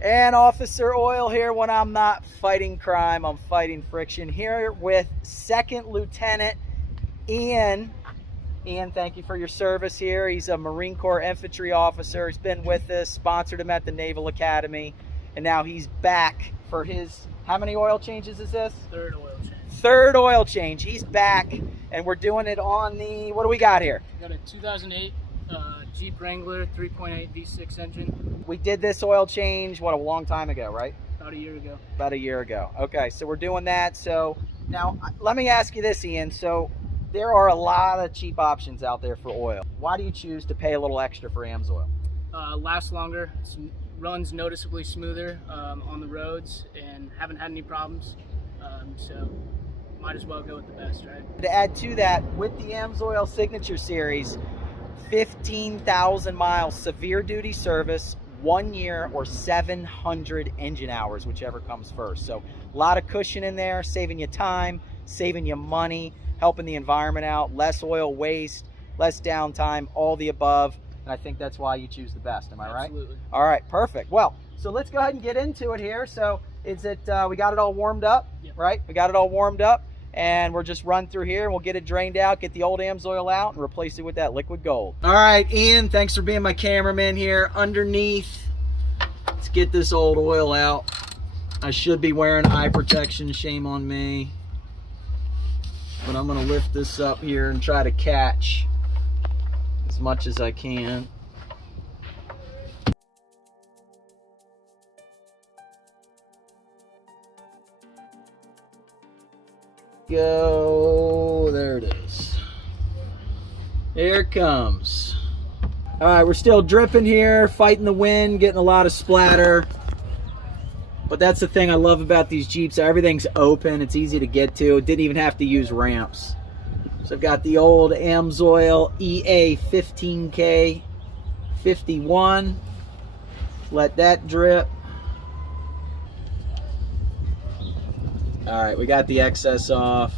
And Officer Oil here when I'm not fighting crime, I'm fighting friction. Here with Second Lieutenant Ian. Ian, thank you for your service here. He's a Marine Corps infantry officer. He's been with us, sponsored him at the Naval Academy, and now he's back for his, how many oil changes is this? Third oil change. Third oil change. He's back, and we're doing it on the, what do we got here? We got a 2008 Jeep Wrangler 3.8 V6 engine. We did this oil change, what, a long time ago, right? About a year ago. About a year ago. Okay, so we're doing that. So now let me ask you this, Ian. So there are a lot of cheap options out there for oil. Why do you choose to pay a little extra for AMSOIL? Lasts longer, runs noticeably smoother on the roads, and haven't had any problems. So might as well go with the best, right? To add to that, with the AMSOIL Signature Series, 15,000 miles severe duty service, 1 year, or 700 engine hours, whichever comes first. So a lot of cushion in there, saving you time, saving you money, helping the environment out, less oil waste, less downtime, all the above. And I think that's why you choose the best. Am I right? Absolutely. All right, perfect. Well, so let's go ahead and get into it here. So is it, we got it all warmed up, Yep. right? We got it all warmed up, and we're just run through here and we'll get it drained out, get the old AMSOIL out, and replace it with that liquid gold. All right, Ian, thanks for being my cameraman here. Underneath, let's get this old oil out. I should be wearing eye protection, shame on me. But I'm gonna lift this up here and try to catch as much as I can. Go, there it is. Here it comes. All right, we're still dripping here, fighting the wind, getting a lot of splatter. But that's the thing I love about these Jeeps. Everything's open, it's easy to get to. Didn't even have to use ramps. So I've got the old AMSOIL EA 15K 51. Let that drip. All right, we got the excess off.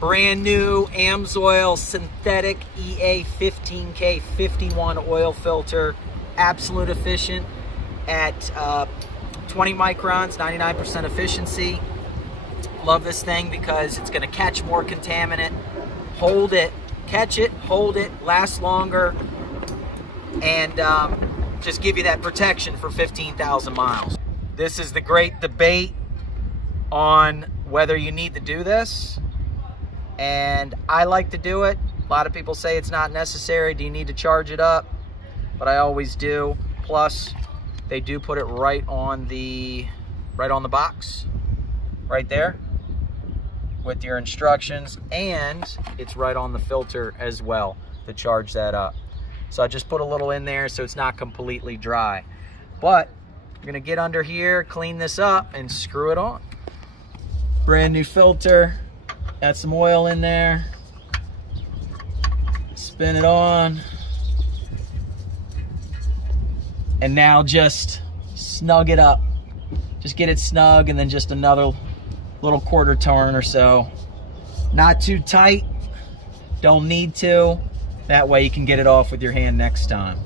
Brand new AMSOIL synthetic EA 15K 51 oil filter. Absolute efficient at 20 microns, 99% efficiency. Love this thing because it's gonna catch more contaminant, hold it, catch it, hold it, last longer, and just give you that protection for 15,000 miles. This is the great debate on whether you need to do this, and I like to do it. A lot of people say it's not necessary. Do you need to charge it up? But I always do. Plus, they do put it right on the box, right there, with your instructions, and it's right on the filter as well to charge that up. So I just put a little in there so it's not completely dry. But I'm gonna get under here, clean this up, and screw it on. Brand new filter, got some oil in there. Spin it on. And now just snug it up. Just get it snug, and then just another little quarter turn or so. Not too tight, don't need to. That way you can get it off with your hand next time.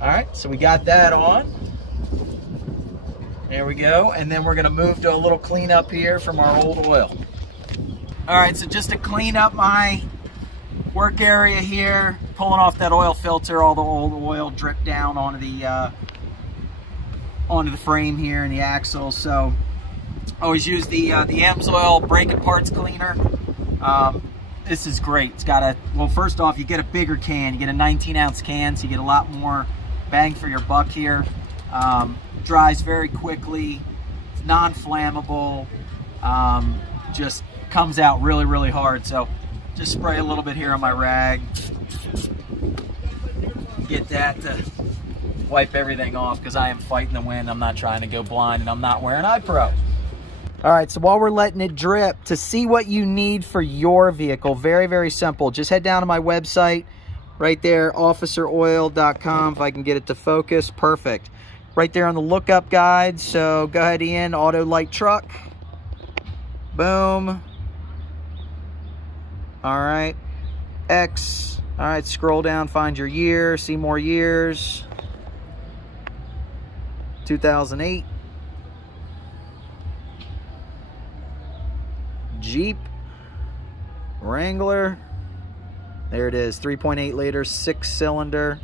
All right, so we got that on. There we go, and then we're gonna move to a little cleanup here from our old oil. All right, so just to clean up my work area here, pulling off that oil filter, all the old oil dripped down onto the frame here and the axle. So always use the AMSOIL brake and parts cleaner. This is great. It's got a, well, first off, you get a bigger can. You get a 19-ounce can, so you get a lot more bang for your buck here. Dries very quickly. It's non-flammable. Just comes out really, really hard. So just spray a little bit here on my rag. Get that to wipe everything off, because I am fighting the wind. I'm not trying to go blind, and I'm not wearing eye pro. All right, so while we're letting it drip, to see what you need for your vehicle, very, very simple. Just head down to my website right there, officeroil.com. If I can get it to focus, perfect. Right there on the Lookup guide. So go ahead, Ian, auto light truck. Boom. All right, X. All right, scroll down, find your year, see more years. 2008. Jeep Wrangler. There it is, 3.8 liter, 6-cylinder.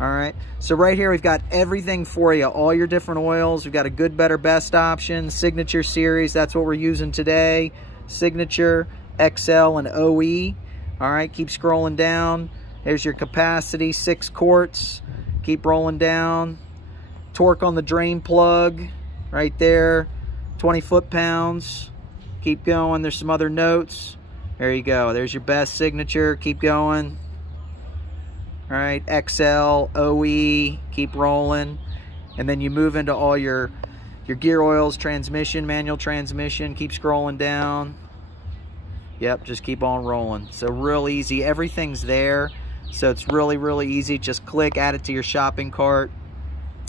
All right, so right here we've got everything for you, all your different oils. We've got a good, better, best option, Signature series, that's what we're using today. Signature, XL, and OE. All right, keep scrolling down. There's your capacity, 6 quarts. Keep rolling down. Torque on the drain plug, right there, 20 foot-pounds. Keep going, there's some other notes. There you go, there's your best Signature, keep going. All right, XL, OE, keep rolling. And then you move into all your gear oils, transmission, manual transmission, keep scrolling down. Yep, just keep on rolling. So real easy, everything's there. So it's really, really easy. Just click, add it to your shopping cart.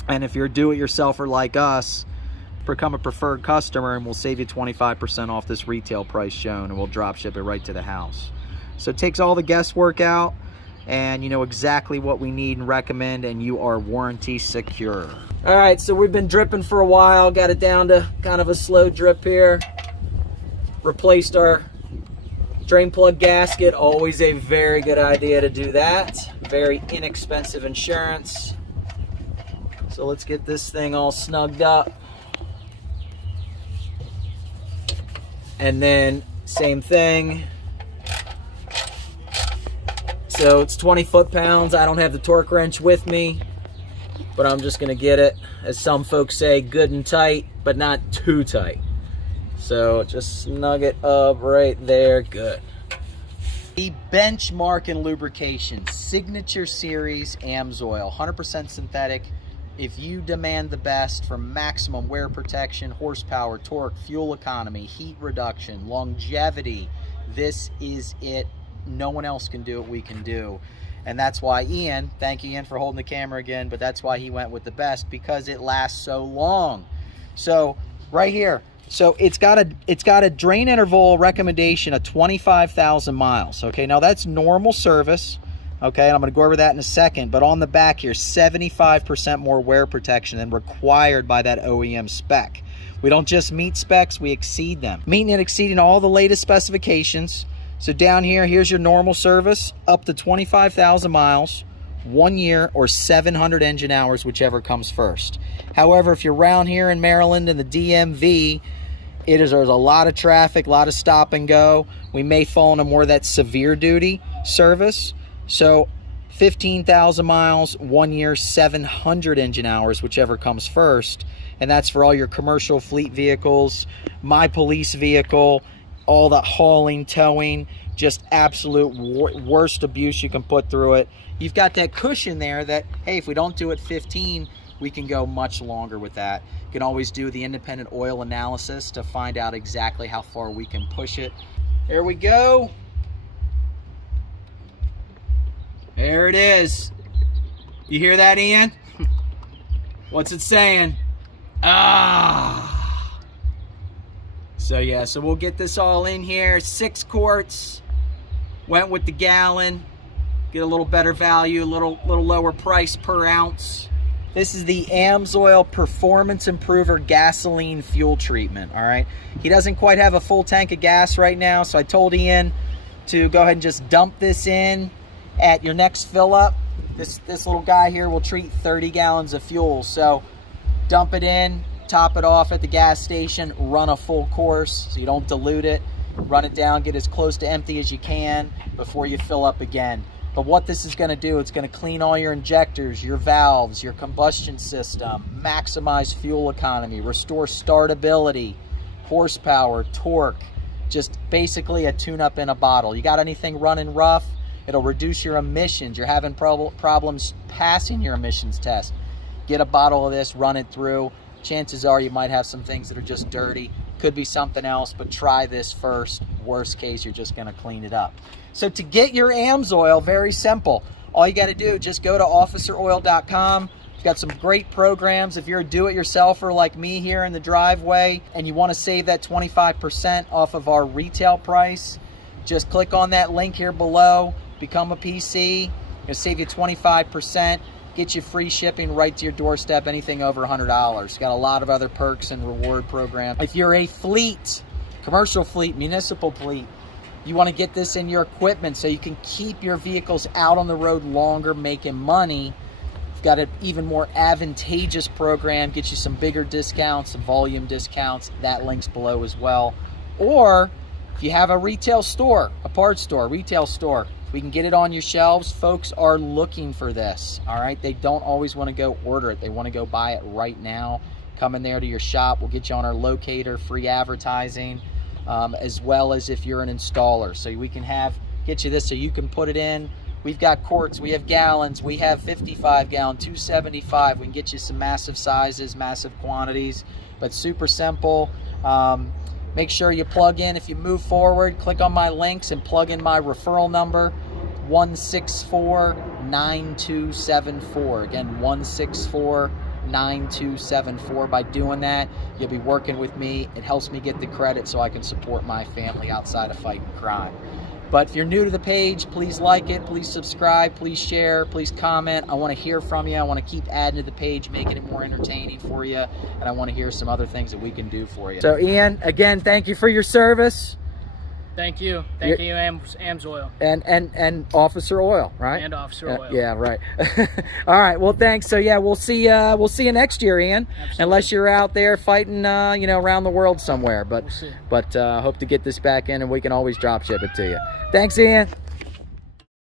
And if you're a do-it-yourselfer like us, become a preferred customer and we'll save you 25% off this retail price shown, and we'll drop ship it right to the house. So it takes all the guesswork out, and you know exactly what we need and recommend, and you are warranty secure. All right, so we've been dripping for a while, got it down to kind of a slow drip here. Replaced our drain plug gasket, always a very good idea to do that. Very inexpensive insurance. So let's get this thing all snugged up. And then same thing. So it's 20 foot-pounds. I don't have the torque wrench with me, but I'm just gonna get it, as some folks say, good and tight, but not too tight. So just snug it up right there, good. The benchmark in lubrication, Signature Series AMSOIL, 100% synthetic. If you demand the best for maximum wear protection, horsepower, torque, fuel economy, heat reduction, longevity, this is it. No one else can do what we can do. And that's why Ian, thank you Ian for holding the camera again, but that's why he went with the best, because it lasts so long. So right here, so it's got a drain interval recommendation of 25,000 miles. Okay, now that's normal service. Okay, and I'm going to go over that in a second, but on the back here, 75% more wear protection than required by that OEM spec. We don't just meet specs, we exceed them. Meeting and exceeding all the latest specifications. So down here, here's your normal service, up to 25,000 miles, 1 year, or 700 engine hours, whichever comes first. However, if you're around here in Maryland and the DMV, there's a lot of traffic, a lot of stop and go. We may fall into more of that severe duty service. So 15,000 miles, 1 year, 700 engine hours, whichever comes first. And that's for all your commercial fleet vehicles, my police vehicle, all the hauling, towing, just absolute worst abuse you can put through it. You've got that cushion there that, hey, if we don't do it 15, we can go much longer with that. You can always do the independent oil analysis to find out exactly how far we can push it. There we go. There it is. You hear that, Ian? What's it saying? Ah. So yeah, so we'll get this all in here. 6 quarts. Went with the gallon. Get a little better value, a little lower price per ounce. This is the AMSOIL Performance Improver Gasoline Fuel Treatment, all right? He doesn't quite have a full tank of gas right now, so I told Ian to go ahead and just dump this in at your next fill up. This little guy here will treat 30 gallons of fuel. So dump it in, top it off at the gas station, run a full course so you don't dilute it. Run it down, get as close to empty as you can before you fill up again. But what this is going to do, it's going to clean all your injectors, your valves, your combustion system, maximize fuel economy, restore startability, horsepower, torque, just basically a tune-up in a bottle. You got anything running rough, it'll reduce your emissions. You're having problems passing your emissions test. Get a bottle of this, run it through. Chances are you might have some things that are just dirty. Could be something else, but try this first. Worst case, you're just going to clean it up. So to get your AMSOIL, very simple. All you got to do, just go to officeroil.com. We've got some great programs. If you're a do-it-yourselfer like me here in the driveway and you want to save that 25% off of our retail price, just click on that link here below, become a PC. It'll save you 25%, get you free shipping right to your doorstep, anything over $100. Got a lot of other perks and reward programs. If you're a fleet, commercial fleet, municipal fleet, you want to get this in your equipment so you can keep your vehicles out on the road longer, making money. We've got an even more advantageous program, get you some bigger discounts, some volume discounts. That link's below as well. Or if you have a retail store, a parts store, retail store, we can get it on your shelves. Folks are looking for this, all right? They don't always want to go order it. They want to go buy it right now. Come in there to your shop. We'll get you on our locator, free advertising, as well as if you're an installer. So we can get you this so you can put it in. We've got quarts, we have gallons, we have 55 gallon, 275. We can get you some massive sizes, massive quantities, but super simple. Make sure you plug in. If you move forward, click on my links and plug in my referral number, 164-9274. Again, 164-9274. By doing that, you'll be working with me. It helps me get the credit so I can support my family outside of fighting crime. But if you're new to the page, please like it, please subscribe, please share, please comment. I want to hear from you. I want to keep adding to the page, making it more entertaining for you, and I want to hear some other things that we can do for you. So Ian, again, thank you for your service. Thank you. Thank you, AMSOIL. And Officer Oil, right? And Officer Oil. Yeah, right. All right. Well, thanks. So yeah, we'll see you next year, Ian. Absolutely. Unless you're out there fighting, around the world somewhere. But we'll see. Hope to get this back in, and we can always drop ship it to you. Thanks, Ian.